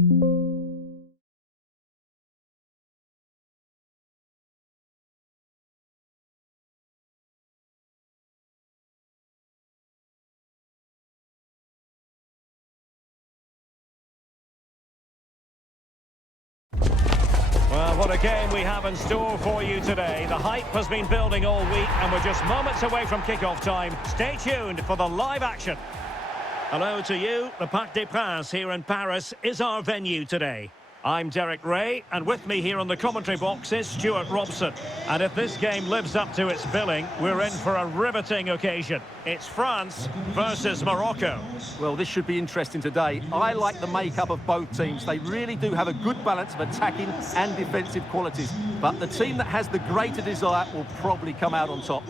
Well, what a game we have in store for you today. The hype has been building all week and we're just moments away from kick-off time. Stay tuned for the live action. Hello to you. The Parc des Princes here in Paris is our venue today. I'm Derek Ray, and with me here on the commentary box is Stuart Robson. And if this game lives up to its billing, we're in for a riveting occasion. It's France versus Morocco. Well, this should be interesting today. I like the makeup of both teams. They really do have a good balance of attacking and defensive qualities. But the team that has the greater desire will probably come out on top.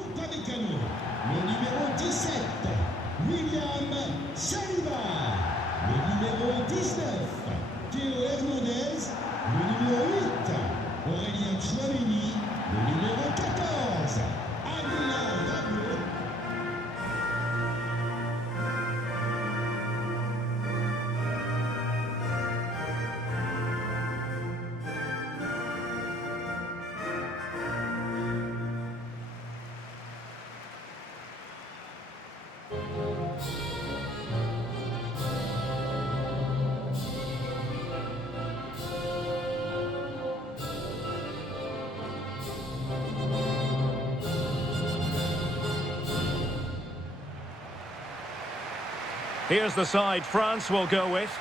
Here's the side France will go with.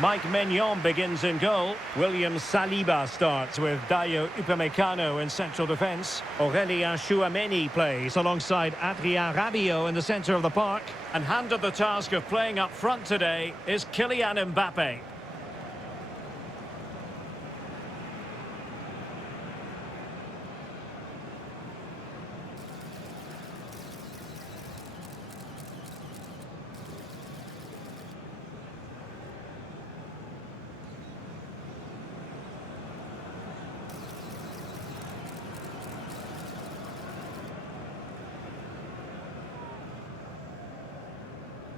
Mike Maignan begins in goal. William Saliba starts with Dayo Upamecano in central defence. Aurélien Tchouameni plays alongside Adrien Rabiot in the centre of the park. And handed the task of playing up front today is Kylian Mbappe.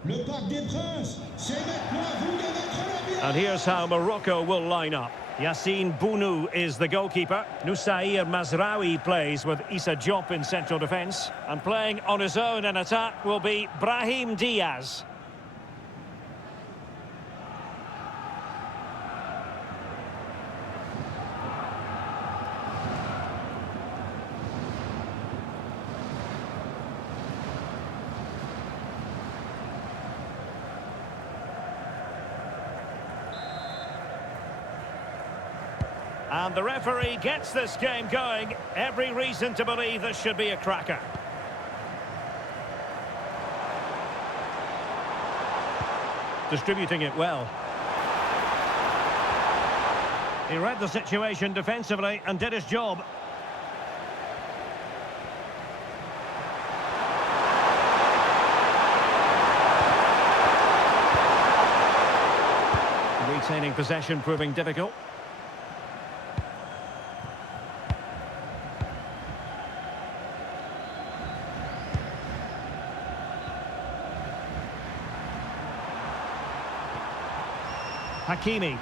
Le Parc des Princes, c'est maintenant à vous de mettre l'ambiance. And here's how Morocco will line up. Yassine Bounou is the goalkeeper. Noussair Mazraoui plays with Issa Diop in central defence. And playing on his own in attack will be Brahim Diaz. And the referee gets this game going. Every reason to believe this should be a cracker. Distributing it well. He read the situation defensively and did his job. Retaining possession proving difficult. Hakimi.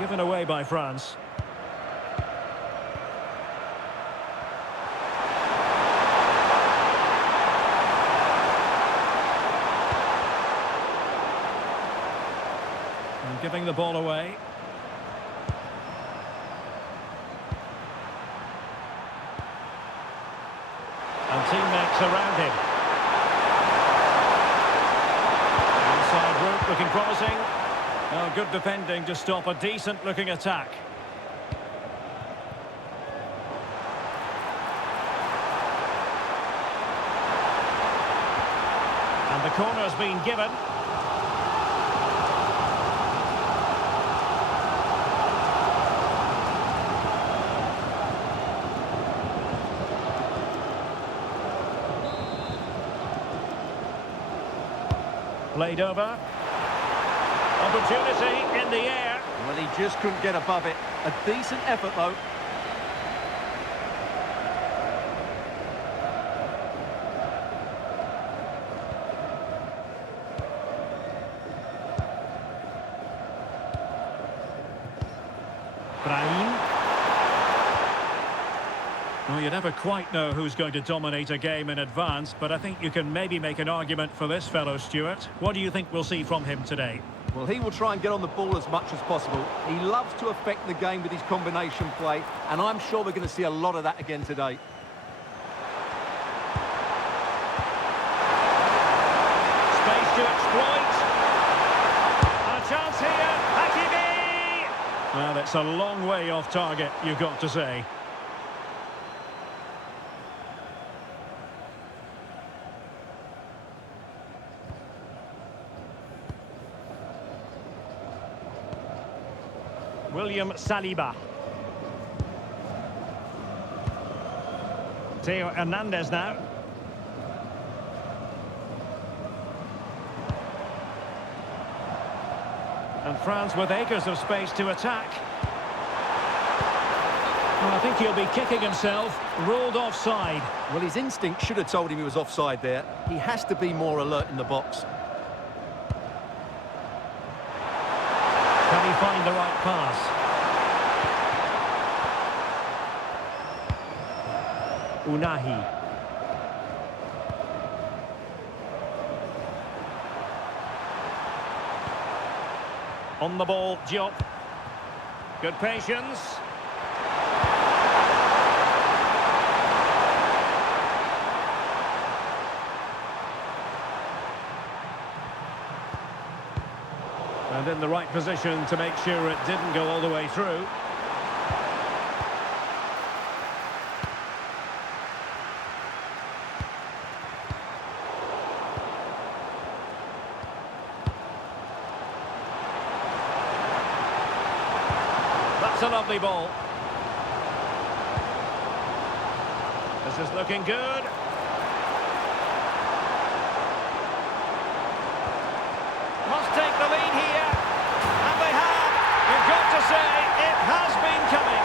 Given away by France. Giving the ball away. And teammates around him. Inside route looking promising. Oh, good defending to stop a decent-looking attack. And the corner's been given. Played over. Opportunity in the air. Well, he just couldn't get above it. A decent effort, though. Brahim. Well, you never quite know who's going to dominate a game in advance, but I think you can maybe make an argument for this fellow, Stuart. What do you think we'll see from him today? Well, he will try and get on the ball as much as possible. He loves to affect the game with his combination play, and I'm sure we're going to see a lot of that again today. Space to exploit. And a chance here. Hakimi! Well, it's a long way off target, you've got to say. William Saliba. Theo Hernandez now. And France with acres of space to attack. Well, I think he'll be kicking himself. Ruled offside. Well, his instinct should have told him he was offside there. He has to be more alert in the box. Can he find the right pass? Unahi. On the ball, Diop. Good patience. And in the right position to make sure it didn't go all the way through. That's a lovely ball. This is looking good. Must take the lead here. And they have. You've got to say, it has been coming.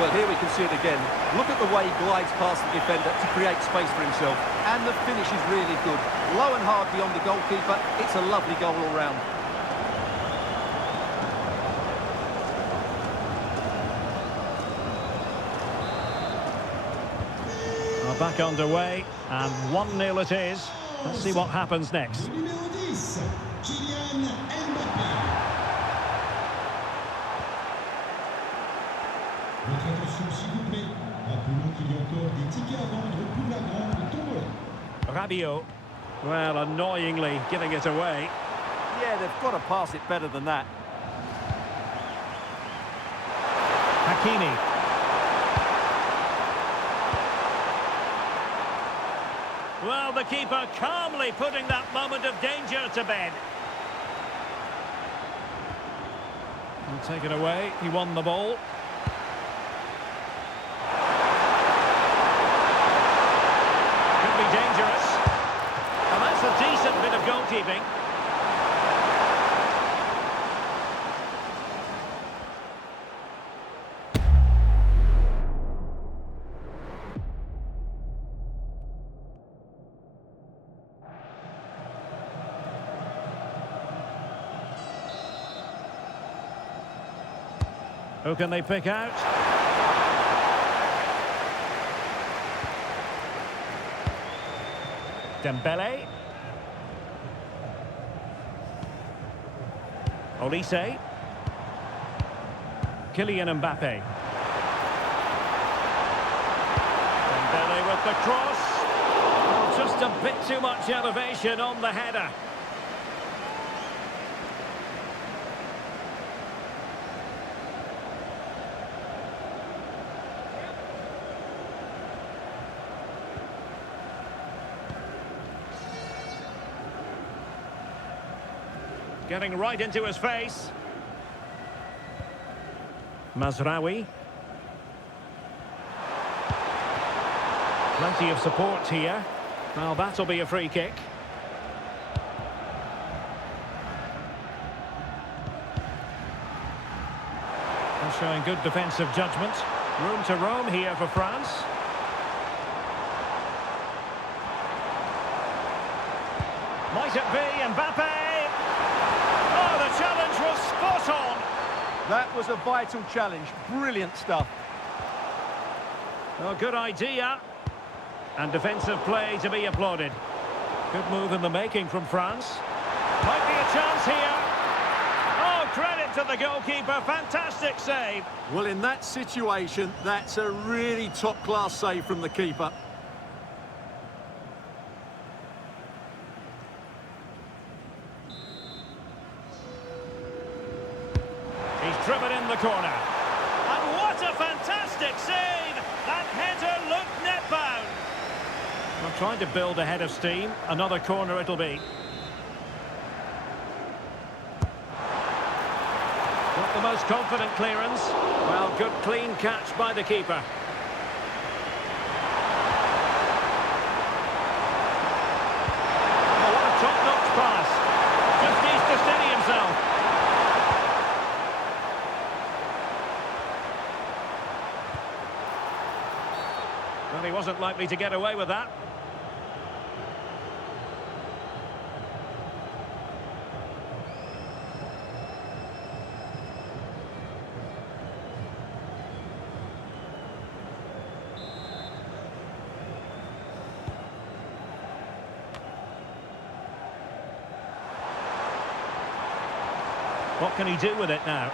Well, here we can see it again. Look at the way he glides past the defender to create space for himself. And the finish is really good. Low and hard beyond the goalkeeper. It's a lovely goal all round. Well, back underway, and 1-0 it is. Let's see what happens next. Numéro 10, Kylian Mbappé. Votre attention, s'il vous plaît. Rappelons qu'il y a encore des tickets à vendre pour la grande tombola. Rabiot. Well, annoyingly giving it away. Yeah, they've got to pass it better than that. Hakimi. Well, the keeper calmly putting that moment of danger to bed. He'll take it away. He won the ball. Could be dangerous. And that's a decent bit of goalkeeping. Who can they pick out? Dembele. Olise. Kylian Mbappé. Dembele with the cross. Oh, just a bit too much elevation on the header. Getting right into his face. Mazraoui. Plenty of support here. Well, that'll be a free kick. They're showing good defensive judgment. Room to roam here for France. Might it be Mbappe? Oh, the challenge was spot on. That was a vital challenge. Brilliant stuff. Oh, good idea. And defensive play to be applauded. Good move in the making from France. Might be a chance here. Oh, credit to the goalkeeper. Fantastic save. Well, in that situation, that's a really top-class save from the keeper. He's driven in the corner. And what a fantastic save! That header looked net-bound. I'm trying to build a head of steam. Another corner it'll be. Not the most confident clearance. Well, good clean catch by the keeper. Oh, what a top-notch pass. Just needs to steady himself. Well, he wasn't likely to get away with that. What can he do with it now?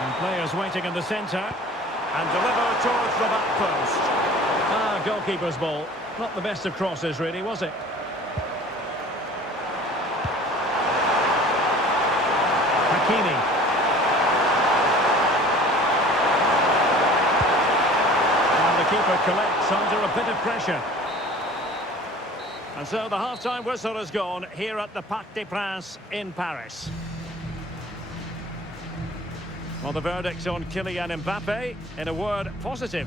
And players waiting in the centre. And delivered towards the back post. Ah, goalkeeper's ball. Not the best of crosses, really, was it? Hakimi. And the keeper collects under a bit of pressure. And so the half-time whistle has gone here at the Parc des Princes in Paris. Well, the verdict on Kylian Mbappe, in a word, positive.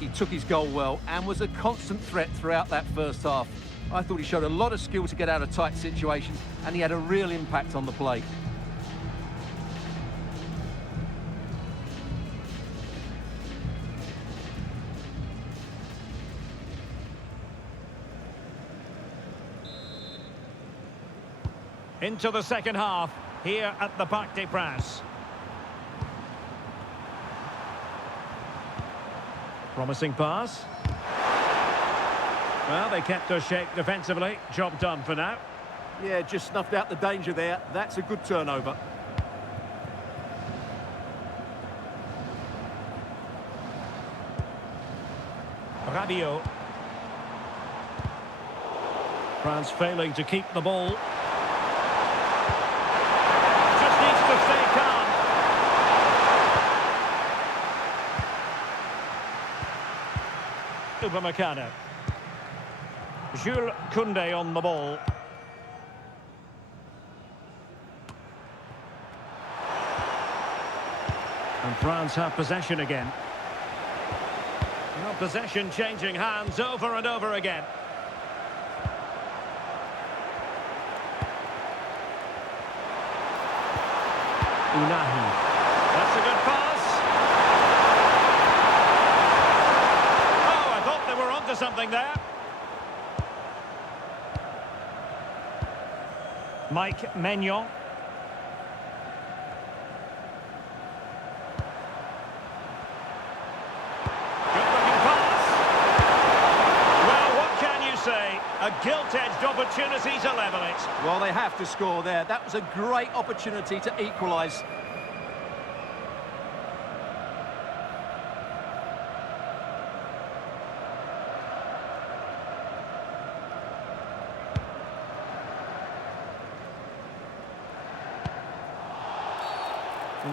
He took his goal well and was a constant threat throughout that first half. I thought he showed a lot of skill to get out of tight situations, and he had a real impact on the play. Into the second half, here at the Parc des Princes. Promising pass. Well, they kept us shape defensively. Job done for now. Yeah, just snuffed out the danger there. That's a good turnover. Rabiot. France failing to keep the ball. Just needs to stay calm. Upamecano. Jules Koundé on the ball. And France have possession again. Well, possession changing hands over and over again. Unahi. That's a good pass. Oh, I thought they were onto something there. Mike Maignan. Good-looking pass. Well, what can you say? A gilt-edged opportunity to level it. Well, they have to score there. That was a great opportunity to equalise.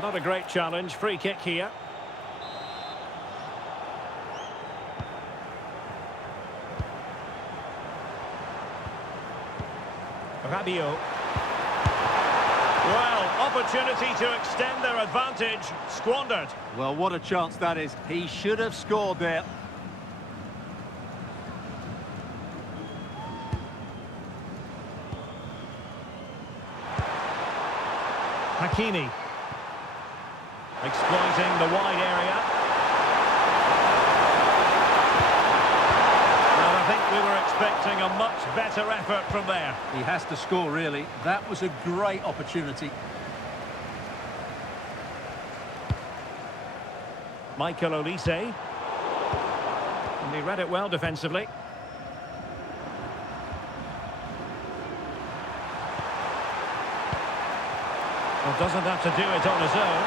Not a great challenge. Free kick here. Rabiot. Well, opportunity to extend their advantage, squandered. Well, what a chance that is. He should have scored there. Hakimi. Exploiting the wide area. Well, I think we were expecting a much better effort from there. He has to score, really. That was a great opportunity. Michael Olise. And he read it well defensively. Well, doesn't have to do it on his own.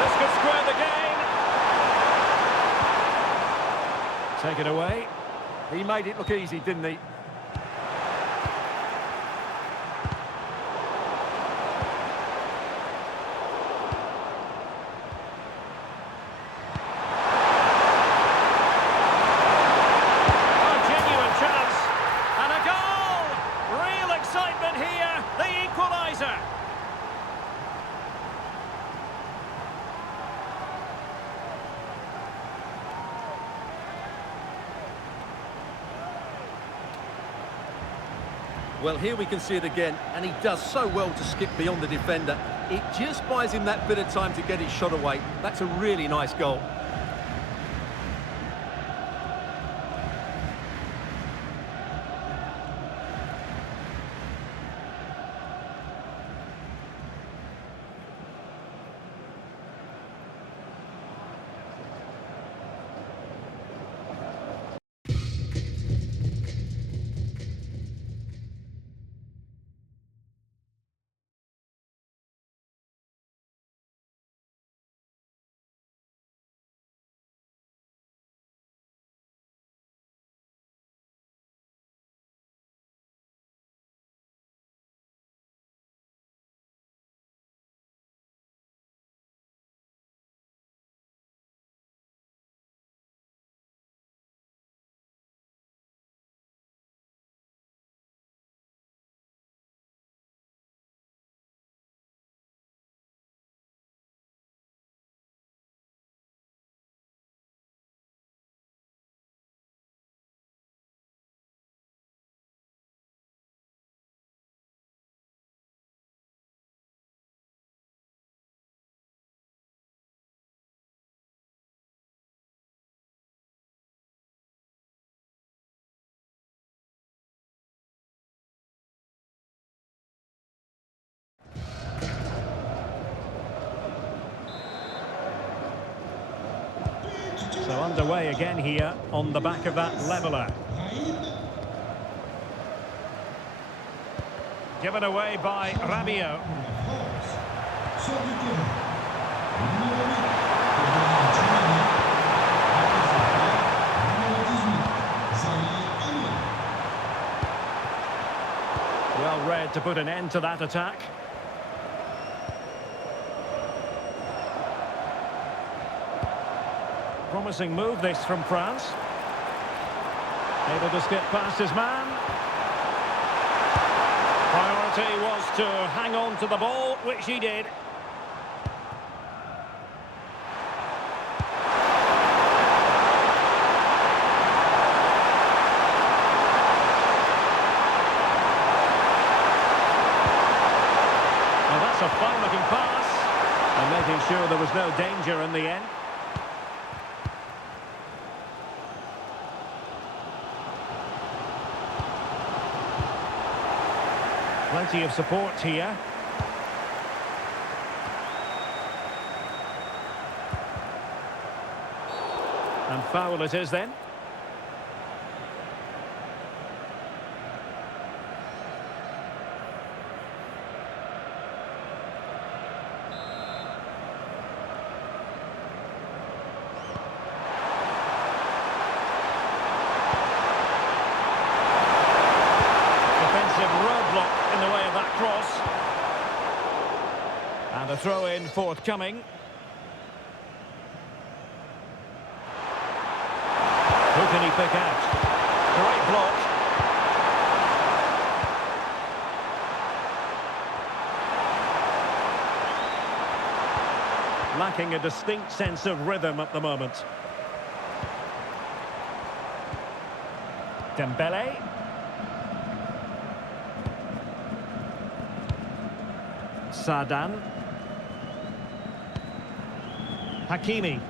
This could square the game. Take it away. He made it look easy, didn't he? Excitement here, the equaliser. Well, here we can see it again, and he does so well to skip beyond the defender. It just buys him that bit of time to get his shot away. That's a really nice goal. So underway again here on the back of that leveller. Given away by Rabiot. Well read to put an end to that attack. Promising move this from France. Able to skip past his man. Priority was to hang on to the ball, which he did. Well, that's a fine-looking pass. And making sure there was no danger in the end. Plenty of support here. And foul it is then. Roadblock in the way of that cross. And a throw-in forthcoming. Who can he pick out? Great block. Lacking a distinct sense of rhythm at the moment. Dembele. Sadan. Hakimi.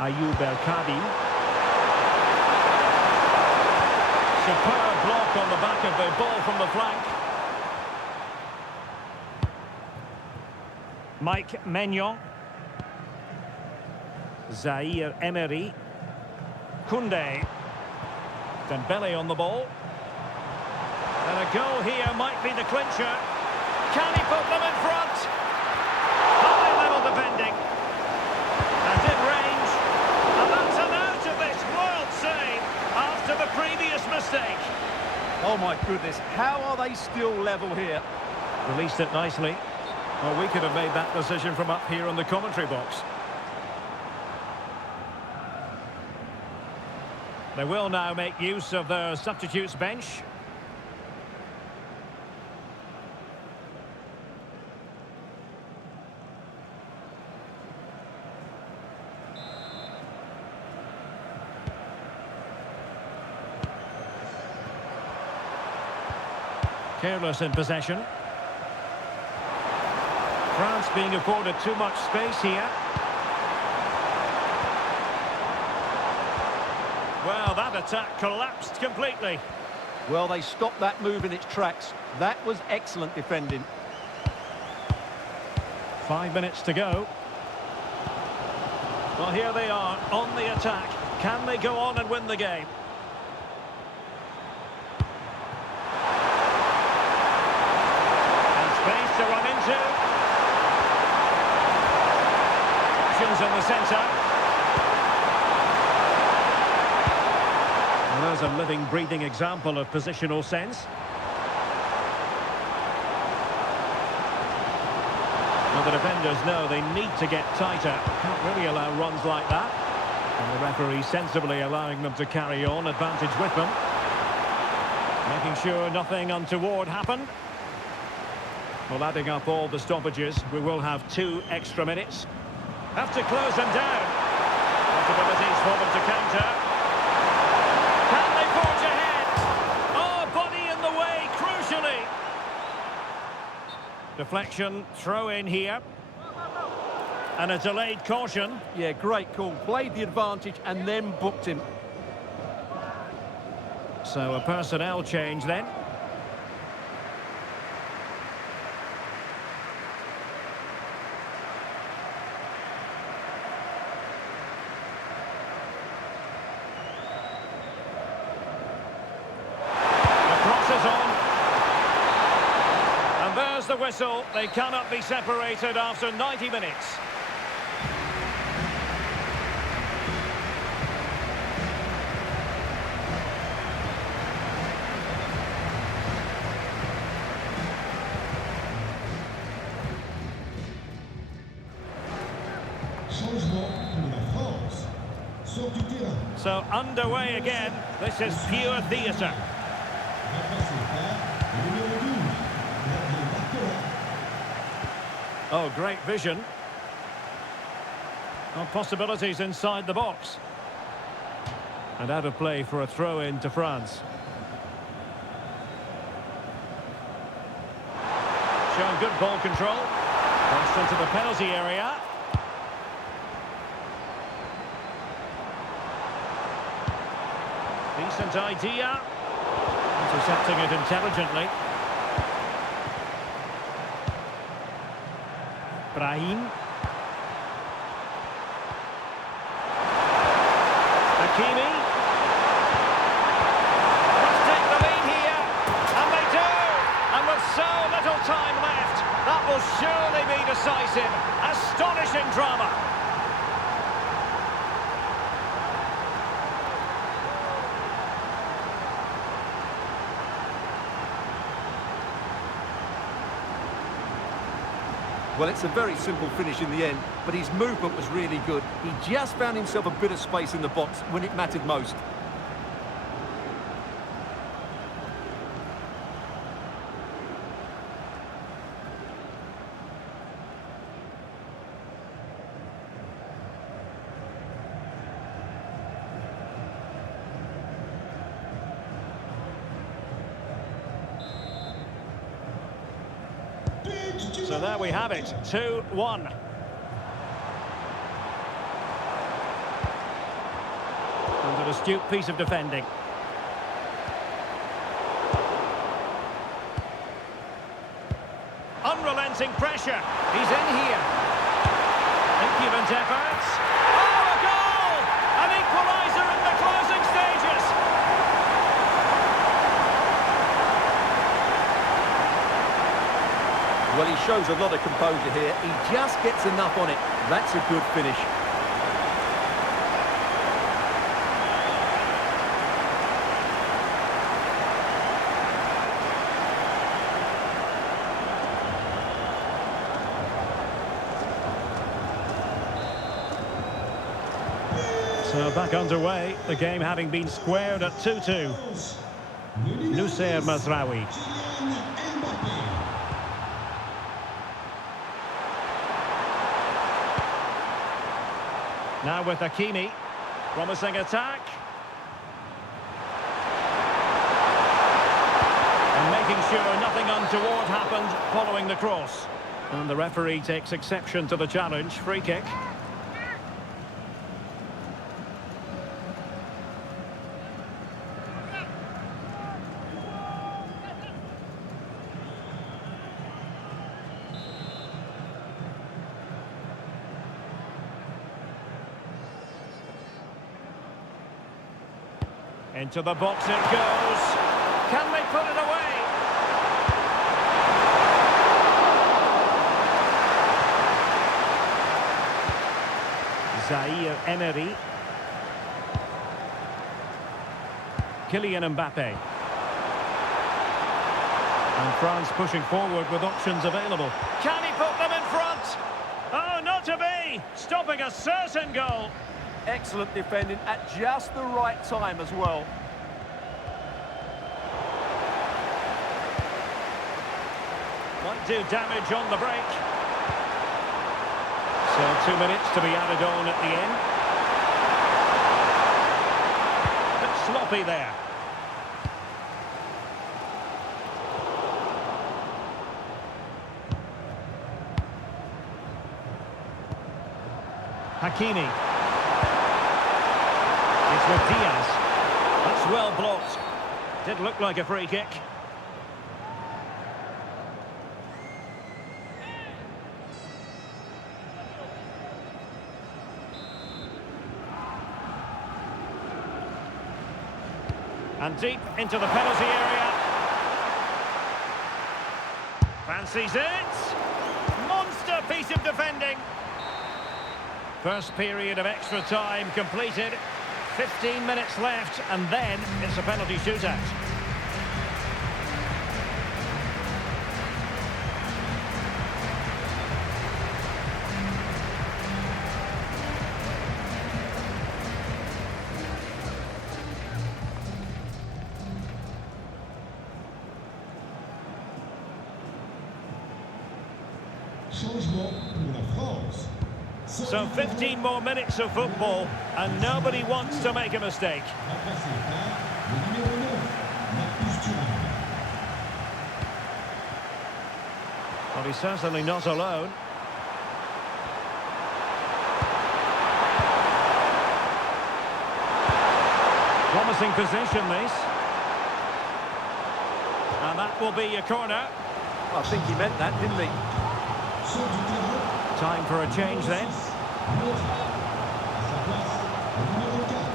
Ayoub El-Kadi. Superb block on the back of the ball from the flank. Mike Maignan. Zaire Emery. Koundé. Dembele on the ball. And a goal here might be the clincher. Can he put them in front? High level defending. And in range. And that's an out of this world save after the previous mistake. Oh my goodness, how are they still level here? Released it nicely. Well, we could have made that decision from up here in the commentary box. They will now make use of their substitutes bench. Careless in possession. France being afforded too much space here. Well, that attack collapsed completely. Well, they stopped that move in its tracks. That was excellent defending. 5 minutes to go. Well, here they are on the attack. Can they go on and win the game? And space to run into. Options in the centre. Well, there's a living, breathing example of positional sense. Well, the defenders know they need to get tighter. Can't really allow runs like that. And the referee sensibly allowing them to carry on, advantage with them. Making sure nothing untoward happened. Well, adding up all the stoppages, we will have 2 extra minutes. Have to close them down. Possibilities for them to counter. Can they forge ahead? Oh, body in the way, crucially. Deflection, throw in here. And a delayed caution. Yeah, great call. Played the advantage and then booked him. So a personnel change then. The whistle, they cannot be separated after 90 minutes. Changement pour la France. Sort du terrain. So underway again. This is pure theatre. Remplacé par le numéro 12. Oh, great vision. Oh, possibilities inside the box. And out of play for a throw-in to France. Showing good ball control. Crossed into the penalty area. Decent idea. Intercepting it intelligently. Brahim. Hakimi. Must take the lead here. And they do. And with so little time left, that will surely be decisive. Astonishing drama. Well, it's a very simple finish in the end, but his movement was really good. He just found himself a bit of space in the box when it mattered most. So there we have it, 2-1. And an astute piece of defending. Unrelenting pressure. He's in here. Impudent efforts. Oh, a goal! An equaliser in the closing stages. Well, he shows a lot of composure here. He just gets enough on it. That's a good finish. So back underway, the game having been squared at 2-2. Noussair Mazraoui. Now with Hakimi, promising attack. And making sure nothing untoward happened following the cross. And the referee takes exception to the challenge, free kick. Into the box it goes. Can they put it away? Zaire Emery. Kylian Mbappe. And France pushing forward with options available. Can he put them in front? Oh, not to be! Stopping a certain goal. Excellent defending at just the right time as well. Might do damage on the break. So 2 minutes to be added on at the end. Bit sloppy there. Hakimi. It's with Diaz. That's well blocked. Did look like a free kick. And deep into the penalty area. Fancies it. Monster piece of defending. First period of extra time completed. 15 minutes left, and then it's a penalty shootout. Changement pour la France. So 15 more minutes of football, and nobody wants to make a mistake. Remplacé par le numéro 9, Marcus Thuram. Well, he's certainly not alone. Promising position, this. And that will be a corner. I think he meant that, didn't he? Sort du terrain. Time for a change then. L'autre. À sa place, le numéro 4,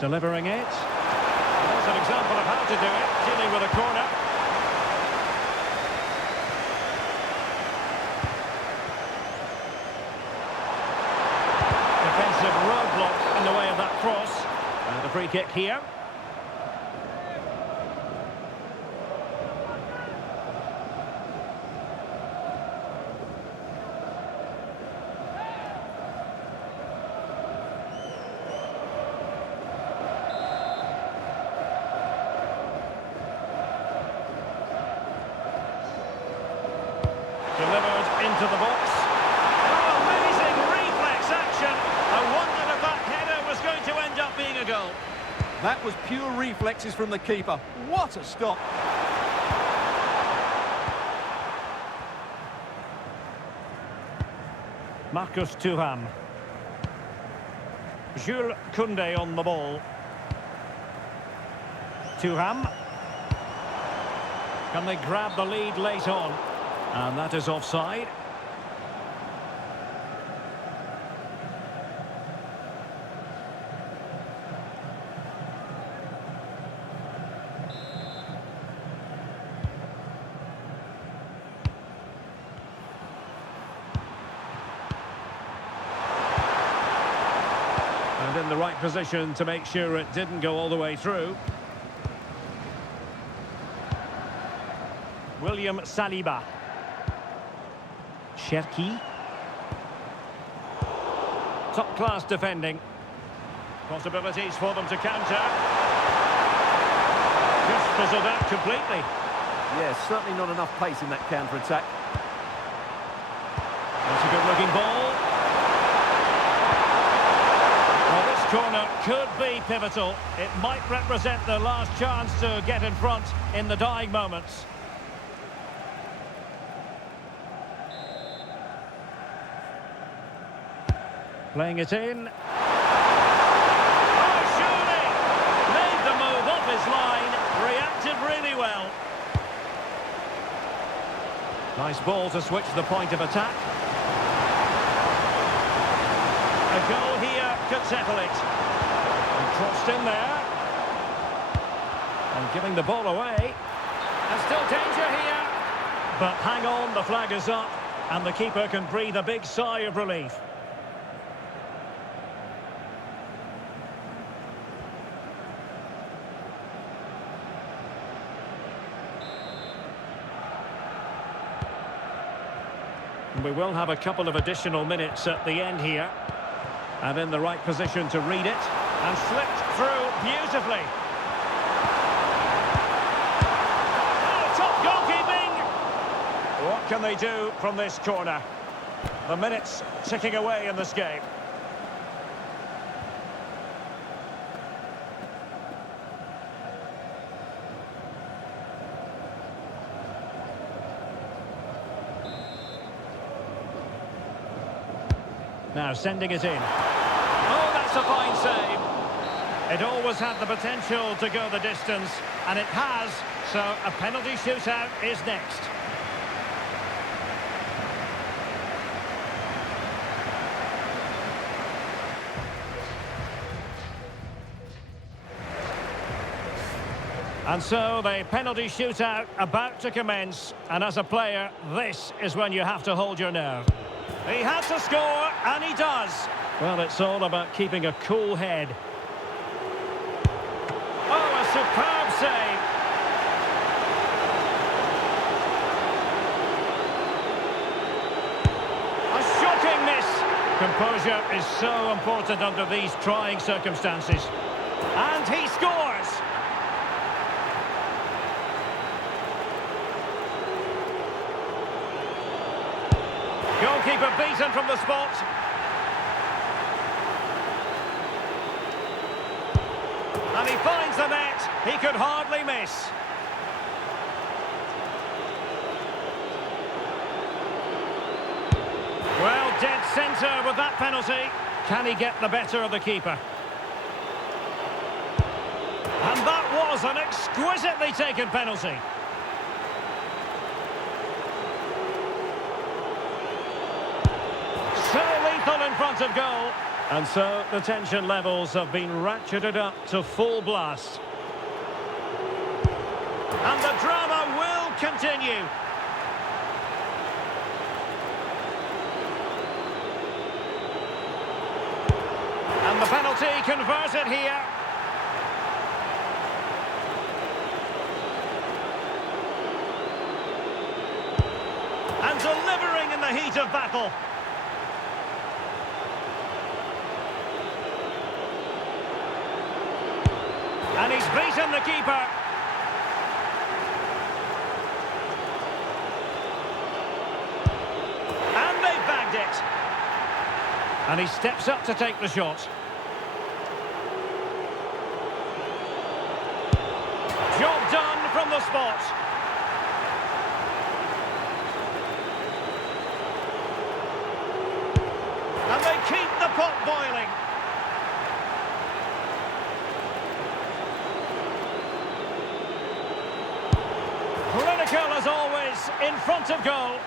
Delivering it. That's an example of how to do it, dealing with a corner. Defensive roadblock in the way of that cross. And a free kick here. into the box. Oh, amazing reflex action. I wondered if that header was going to end up being a goal. That was pure reflexes from the keeper. What a stop! Marcus Thuram. Jules Koundé on the ball. Thuram. Can they grab the lead late on? And that is offside. And in the right position to make sure it didn't go all the way through. William Saliba. Cherki. Top-class defending. Possibilities for them to counter. Just fizzled out completely. Yeah, certainly not enough pace in that counter-attack. That's a good-looking ball. Well, this corner could be pivotal. It might represent the last chance to get in front in the dying moments. Playing it in. Oh, surely! Made the move off his line. Reacted really well. Nice ball to switch the point of attack. A goal here could settle it. And crossed in there. And giving the ball away. And still danger here. But hang on, the flag is up. And the keeper can breathe a big sigh of relief. We will have a couple of additional minutes at the end here. And in the right position to read it. And slipped through beautifully. Oh, top goalkeeping! What can they do from this corner? The minutes ticking away in this game. Now sending it in. Oh, that's a fine save. It always had the potential to go the distance, and it has, so a penalty shootout is next. And so the penalty shootout about to commence, and as a player, this is when you have to hold your nerve. He had to score, and he does. Well, it's all about keeping a cool head. Oh, a superb save. A shocking miss. Composure is so important under these trying circumstances. And he scores. Goalkeeper beaten from the spot. And he finds the net. He could hardly miss. Well, dead centre with that penalty. Can he get the better of the keeper? And that was an exquisitely taken penalty. So lethal in front of goal. And so the tension levels have been ratcheted up to full blast. And the drama will continue. And the penalty converted here. And delivering in the heat of battle. And he's beaten the keeper. And he steps up to take the shot. Job done from the spot. And they keep the pot boiling. Clinical as always, in front of goal.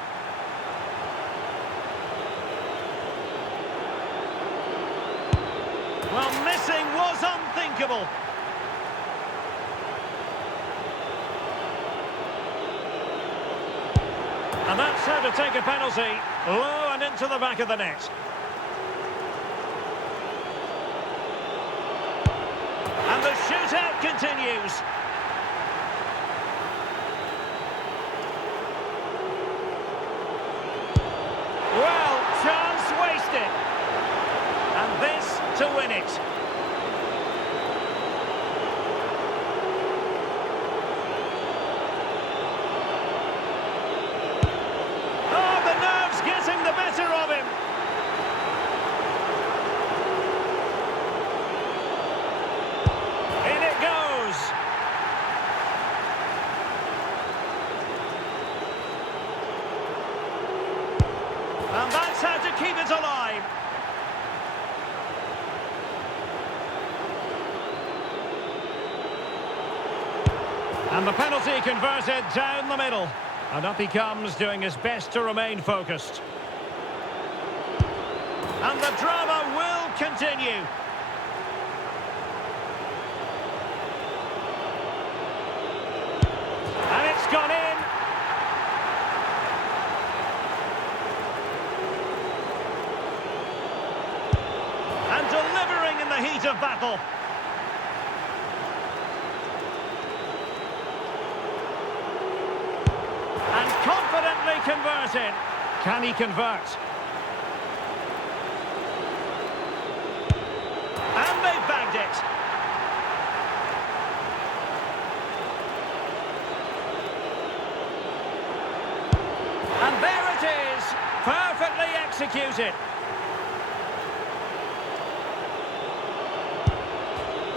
Well, missing was unthinkable. And that's how to take a penalty, low and into the back of the net. And the shootout continues. Well, chance wasted. And this to win it. Oh, the nerves getting the better of him. In it goes. And that's how to keep it alive. And the penalty converted down the middle. And up he comes, doing his best to remain focused. And the drama will continue. And it's gone in. And delivering in the heat of battle. And confidently converted. Can he convert? And they've bagged it. And there it is. Perfectly executed.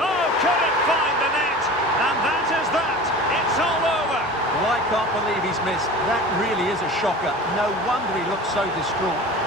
Oh, couldn't find the net. And that is that. It's all over. Well, I can't believe he's missed. That really is a shocker. No wonder he looks so distraught.